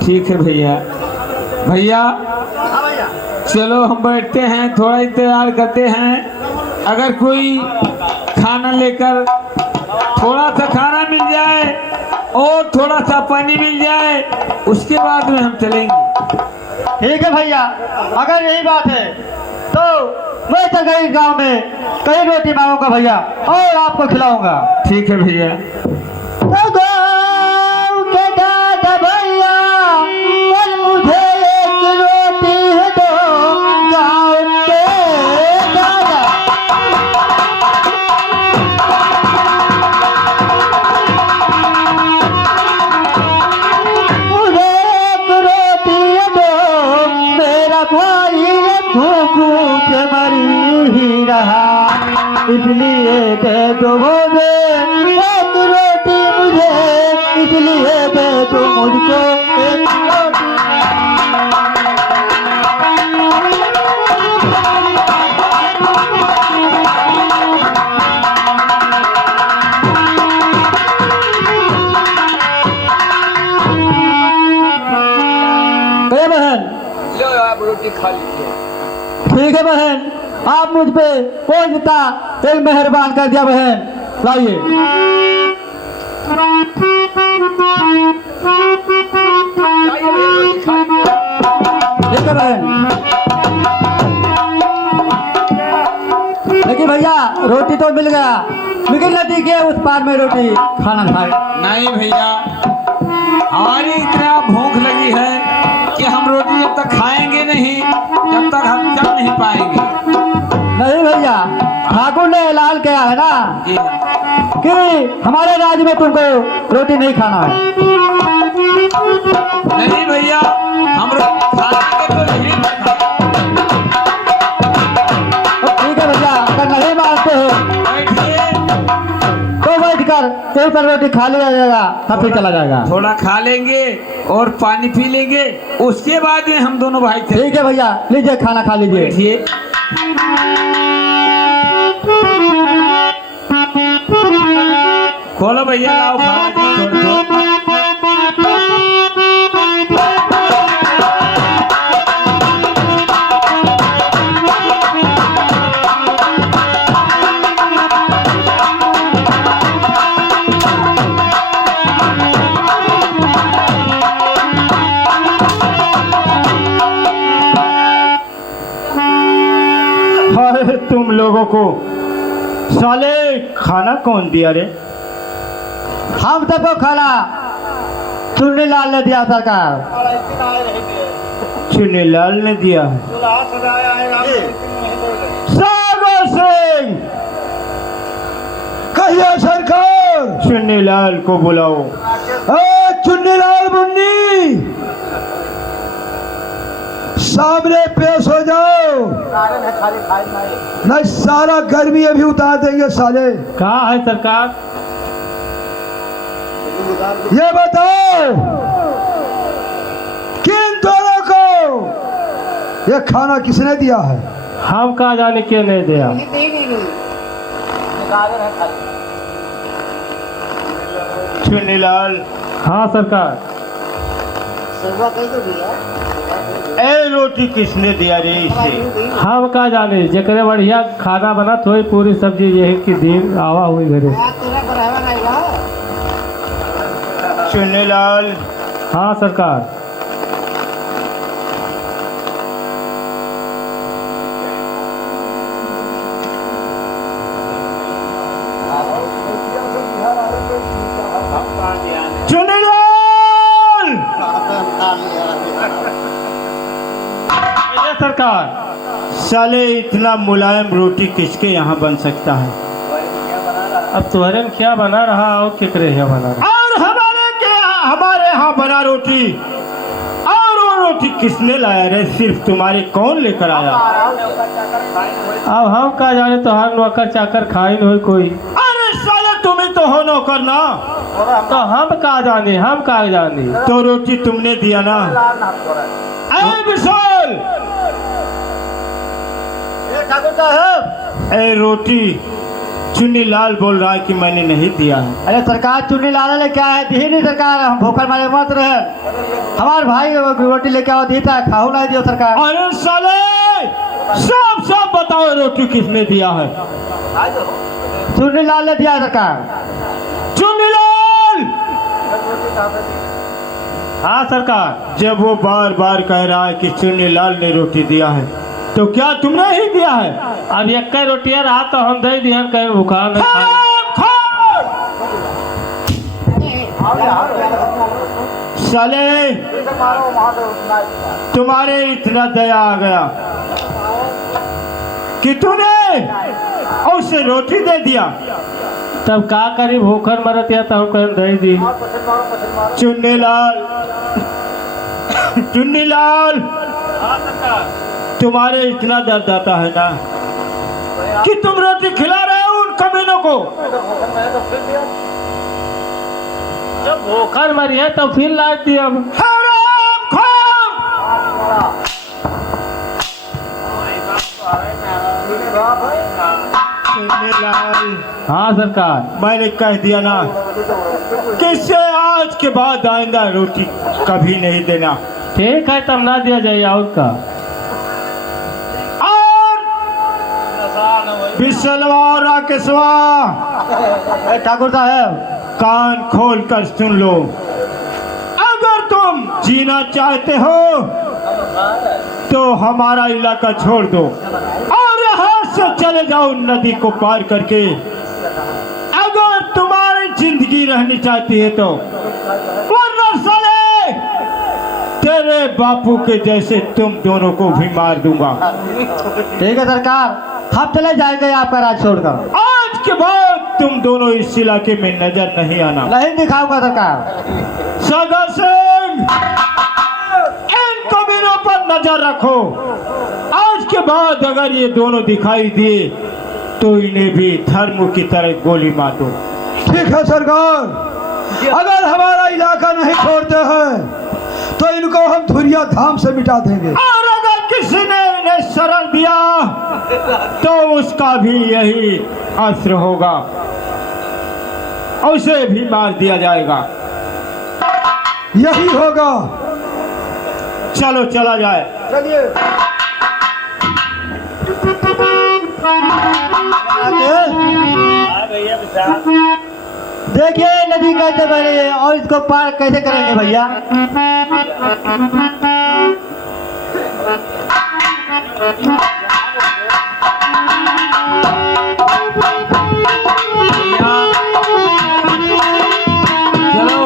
ठीक है भैया। भैया चलो हम बैठते हैं, थोड़ा इंतजार करते हैं। अगर कोई खाना लेकर थोड़ा सा खाना मिल जाए और थोड़ा सा पानी मिल जाए, उसके बाद में हम चलेंगे। ठीक है भैया, अगर यही बात है तो मैं तो गई गांव में कई रोटी मांगूंगा भैया और आपको खिलाऊंगा। ठीक है भैया। तो गाँव के दादा भैया और मुझे एक रोटी दो, गाँव के दादा। मुझे एक रोटी दो, मेरा भाई भूखू के मरी ही रहा, इसलिए दे दो मुझे एक रोटी, मुझे इसलिए दे दो मुझको एक रोटी। ए बहन, लो आप रोटी खा लीजिए। ठीक है बहन, आप मुझ पे पहुंचता एक मेहरबान कर दिया बहन, लाइए। ठीक है बहन। लेकिन भैया रोटी तो मिल गया, लेकिन नदी के उस पार में रोटी खाना खाए। नहीं भैया, हमारी इतना भूख लगी है कि हम रोटी जब तक खाएंगे नहीं जब तक हम चल नहीं पाएंगे। नहीं भैया, ठाकुर ने ऐलान किया है ना जी हाँ। कि हमारे राज्य में तुमको रोटी नहीं खाना है। नहीं भैया, हम रोटी खाएंगे तो नहीं। ठीक है भैया, अगर नहीं मानते हो बैठिए, तो बैठ कर एक पर रोटी खा लिया जाएगा, तब फिर चला जाएगा। थोड़ा खा लेंगे और पानी पी लेंगे, उसके बाद में हम दोनों भाई थे। ठीक है भैया, लीजिए खाना खा लीजिए। बैठिए। खोलो भैया, लाओ खाना। अरे तुम लोगों को साले खाना कौन दिया रे? हम सबको खाना चुन्नीलाल ने दिया सरकार। चुन्नीलाल ने दिया है। सागर सिंह, कहिए सरकार। चुन्नीलाल को बुलाओ। चुन्नीलाल मुन्नी, सामने पेश हो जाओ। नहीं सारा गर्मी अभी उतार देंगे साले। कहाँ है सरकार? ये बताओ किन दोनों को ये खाना किसने दिया है? हम कहाँ जाने क्यों नहीं दिया? चुन्नीलाल। हाँ सरकार। ए रोटी किसने दिया रे इसे? हम कहाँ जाने, जकरे बढ़िया खाना बना थोड़ी पूरी सब्जी यही की दिन आवा हुई घरे। चुन्नीलाल। हाँ सरकार। चुन्नीलाल। सरकार, साले इतना मुलायम रोटी किसके यहाँ बन सकता है? अब तुम्हारे में क्या बना रहा और केकरे यहाँ बना रहा? और हमारे यहाँ बना रोटी, और वो रोटी किसने लाया रे? सिर्फ तुम्हारे कौन लेकर आया? अब हम कहा जाने, तो हर नौकर चाकर खाई नहीं कोई। अरे साले तुम ही तो हो नौकर ना, तो हम कहा जाने, हम कहा जाने। तो रोटी तुमने दिया ना? विशाल, ए रोटी चुन्नी लाल बोल रहा है कि मैंने नहीं दिया है। अरे सरकार चुन्नी लाल ले क्या है, दी नहीं सरकार, हम भूखल मारे मत रहे। हमारे भाई रोटी लेके आओ, देता है, खाऊ नहीं दियो सरकार। अरे साले साफ साफ बताओ रोटी किसने दिया है? चुन्नी लाल ने दिया है सरकार। चुन्नी लाल। हाँ सरकार। जब वो बार बार कह रहा है कि चुन्नी लाल ने रोटी दिया है, तो क्या तुमने ही दिया है? अब एक रोटियां रहा तो हम दे दिया, कहीं भूखा न साले तुम्हारे इतना दया आ गया कि तूने उसे रोटी दे दिया। तब का करी, भूखन मरत या तो हम कहीं दे दी। चुन्नी लाल, चुन्नी लाल, तुम्हारे इतना दर्द आता है ना कि तुम रोटी खिला रहे हो उन कमीनों को। जब भूखन मरी है तो फिर ला दी। अब हाँ सरकार, मैंने कह दिया ना कि इससे आज के बाद आइंदा रोटी कभी नहीं देना। ठीक है, तब ना दिया जाए। और का बिसलवा और राकेशवा, ठाकुर साहब कान खोल कर सुन लो। अगर तुम जीना चाहते हो तो हमारा इलाका छोड़ दो और यहाँ से चले जाओ नदी को पार करके। अगर तुम्हारी जिंदगी रहनी चाहती है तो, वरना साले तेरे बापू के जैसे तुम दोनों को भी मार दूंगा। ठीक है सरकार, हम चले जाएंगे आपका राज छोड़कर। आज के बाद तुम दोनों इस इलाके में नजर नहीं आना। नहीं दिखाऊंगा सरकार। सदा सिंह, इन कमीनों पर नजर रखो। आज के बाद अगर ये दोनों दिखाई दिए तो इन्हें भी धर्म की तरह गोली मार दो। ठीक है सरकार, अगर हमारा इलाका नहीं छोड़ते हैं तो इनको हम धुरिया धाम से मिटा देंगे। और अगर किसी ने इन्हें शरण दिया तो उसका भी यही अस्र होगा, उसे भी मार दिया जाएगा। यही होगा। चलो चला जाए। देखिए नदी कैसे बने और इसको पार कैसे करेंगे भैया। चलो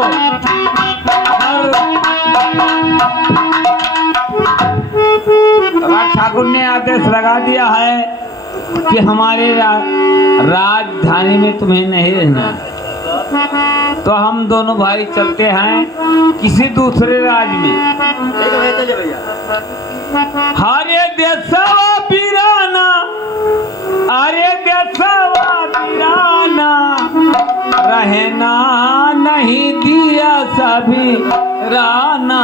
राज ठाकुर ने आदेश लगा दिया है कि हमारे राजधानी में तुम्हें नहीं रहना, तो हम दोनों भाई चलते हैं किसी दूसरे राज्य में। हरे देशवा पीराना, अरे देशवा पीराना, रहना नहीं दिया सभी राना।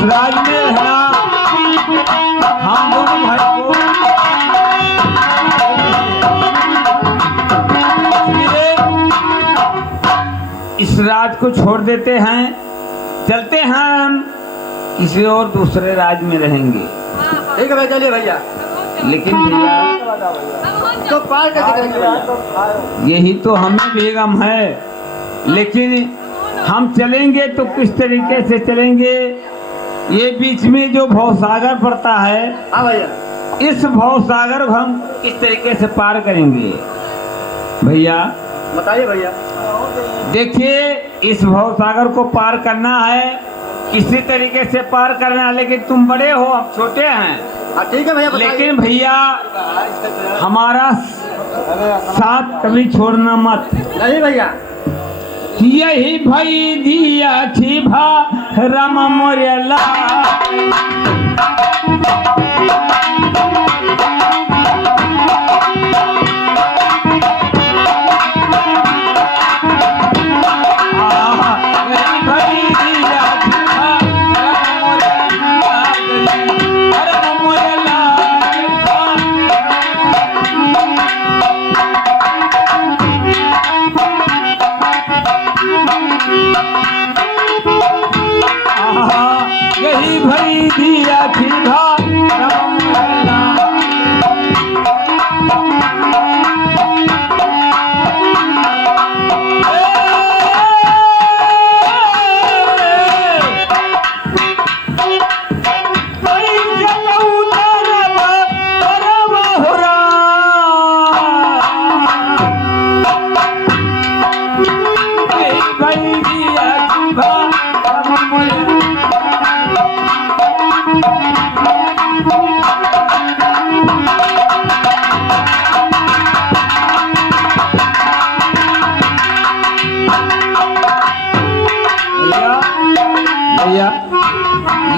राज में रहना हम दोनों भाई को इस राज को छोड़ देते हैं, चलते हैं हम किसी और दूसरे राज्य में रहेंगे। ठीक है भाई, चलिए भैया। लेकिन भैया तो पार कैसे करेंगे भैया? यही तो हमें भी गम है, लेकिन हम चलेंगे तो किस तरीके से चलेंगे ये बीच में जो भवसागर पड़ता है, हाँ भैया। इस भवसागर को हम किस तरीके से पार करेंगे भैया? बताइए भैया। देखिए, इस भवसागर को पार करना है, किसी तरीके से पार करना है, लेकिन तुम बड़े हो, हम छोटे हैं। हाँ ठीक है भैया, बताइए। लेकिन भैया हमारा साथ कभी छोड़ना मत। नहीं भैया। यही भई दिया थी भा राम मोरेला, यही भई दिया थी भा राम मोरेला।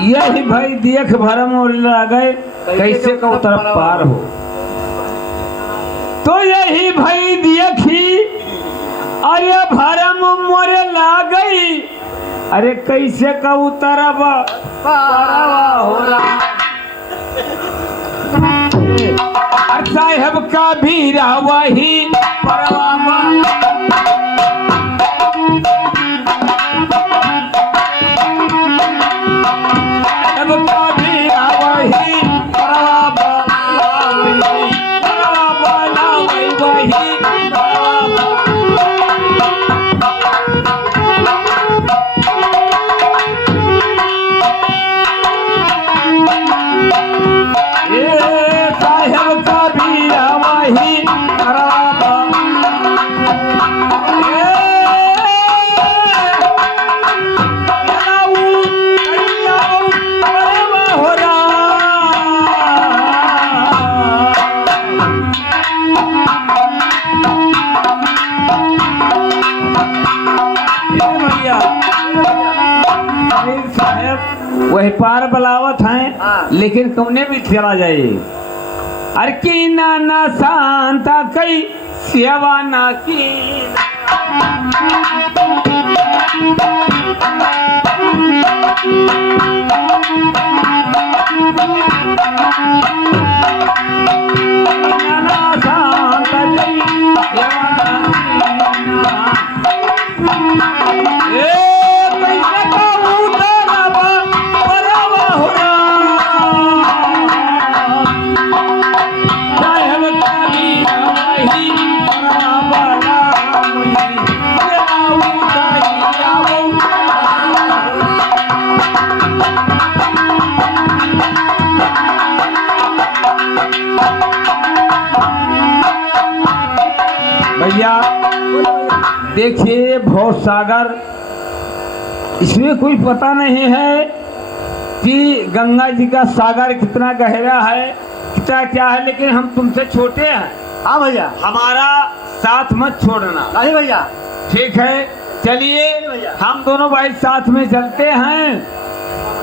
यही भाई देख भरम और गए कैसे को तरफ पार हो, तो यही भाई देखी अरे भरम मोरे ला गई, अरे कैसे का उतरब पारवा हो रहा। साहेब का भीरा वही परवा वही पार बलावत हैं, लेकिन कौने भी चला जाए। अरे की ना शांता कई सेवा ना की, भैया देखिए भवसागर, इसमें कोई पता नहीं है कि गंगा जी का सागर कितना गहरा है, कितना क्या है, लेकिन हम तुमसे छोटे हैं। हाँ भैया। हमारा साथ मत छोड़ना। नहीं भैया। ठीक है, चलिए हम दोनों भाई साथ में चलते हैं,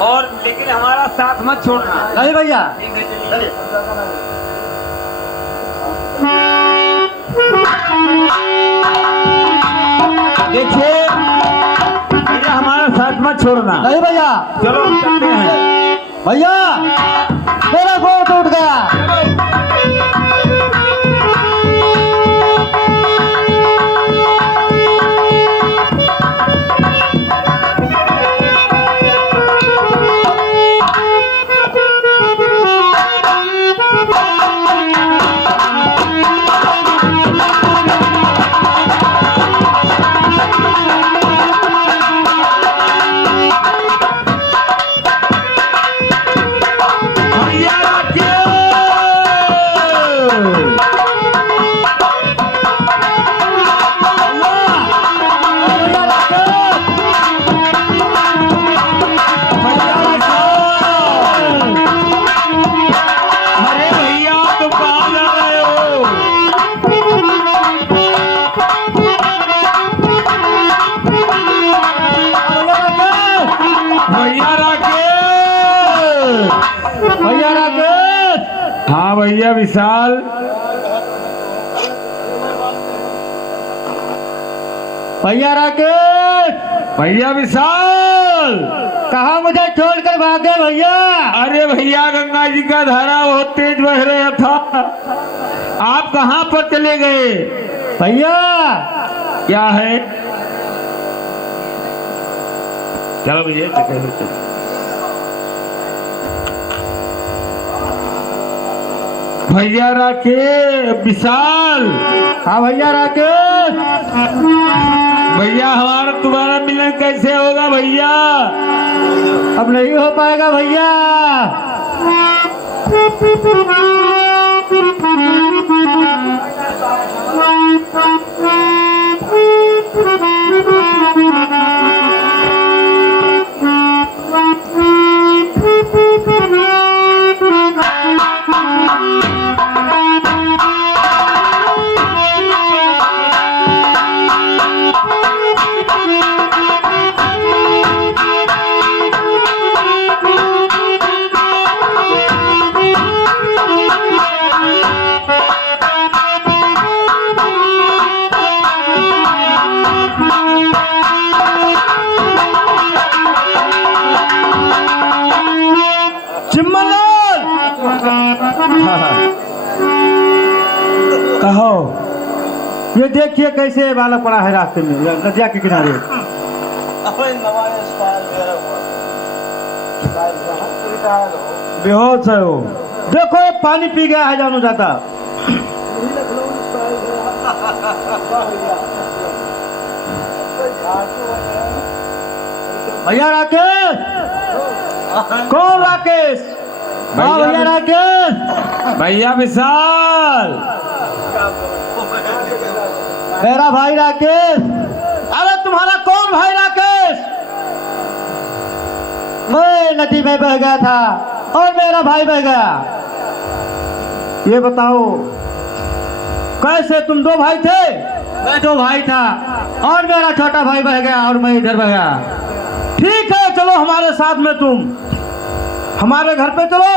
और लेकिन हमारा साथ मत छोड़ना। नहीं भैया। चलिए। देखिए भैया हमारा साथ मत छोड़ना। नहीं भैया। चलो हम चलते हैं। भैया मेरा गोद टूट गया। भैया विशाल, भैया राकेश, भैया विशाल, कहाँ मुझे छोड़कर भागे भैया? अरे भैया गंगा जी का धारा बहुत तेज बह रहा था, आप कहाँ पर चले गए? भैया क्या है? चलो भैया चलो। भैया राकेश, विशाल, हाँ भैया राकेश, भैया हमारा तुम्हारा मिलन कैसे होगा भैया? अब नहीं हो पाएगा भैया। चिम्मलाल, कहो। ये देखिए कैसे बालक पड़ा है रास्ते में नदिया के किनारे। बेहोश है वो। देखो ये पानी पी गया है जानू जाता। भैया राकेश, कौन राकेश? हाँ भैया राकेश, भैया विशाल, मेरा भाई राकेश। अरे तुम्हारा कौन भाई राकेश? मैं नदी में बह गया था और मेरा भाई बह गया। ये बताओ कैसे तुम दो भाई थे? मैं दो भाई था और मेरा छोटा भाई बह गया और मैं इधर बह गया। ठीक है चलो हमारे साथ में, तुम हमारे घर पे चलो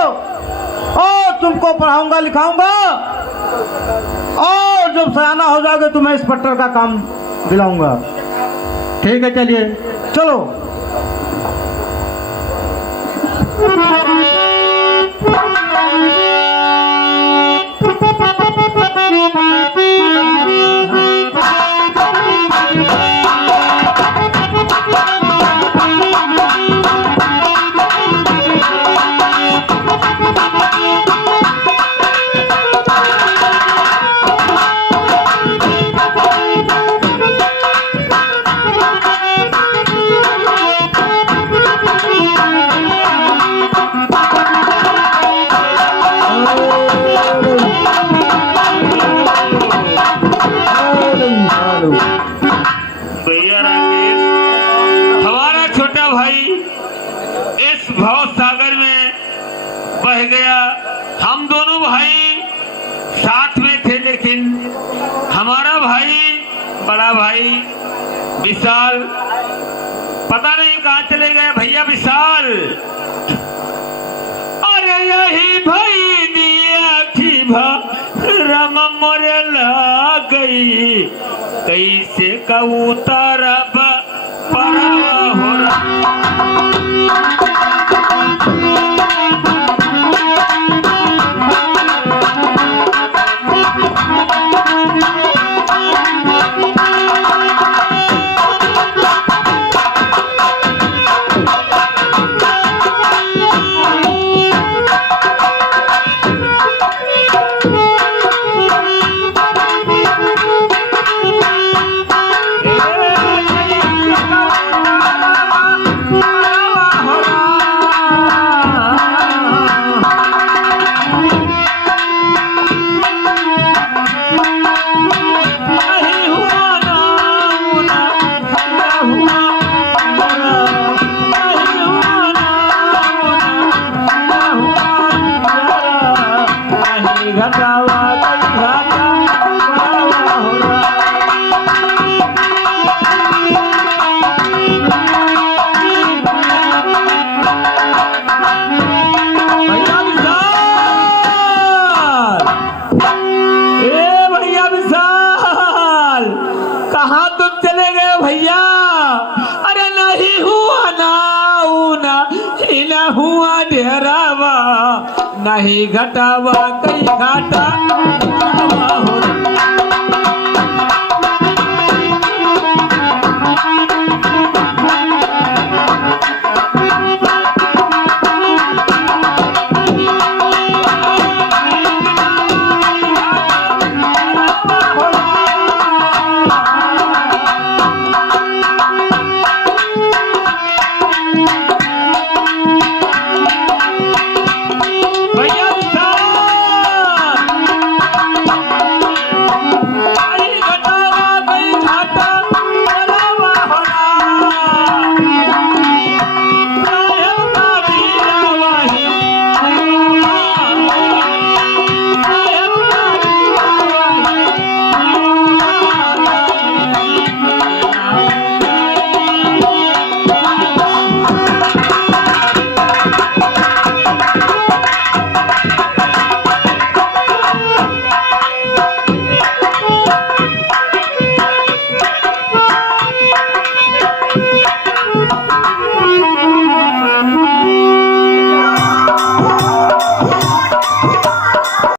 और तुमको पढ़ाऊंगा लिखाऊंगा और जब सयाना हो जाओगे तुम्हें इंस्पेक्टर का काम दिलाऊंगा। ठीक है चलिए। चलो। भैया राकेश, हमारा छोटा भाई इस भव सागर में बह गया। हम दोनों भाई साथ में थे, लेकिन हमारा भाई बड़ा भाई विशाल पता नहीं कहाँ चले गए। भैया विशाल, अरे यही भाई दिया थी रम मोरे ला गई, कैसे कबूतर पड़ा हो लगे भैया अरे नहीं हुआ ना ही ना हुआ डेरावा नहीं घटावा कई घाटा हो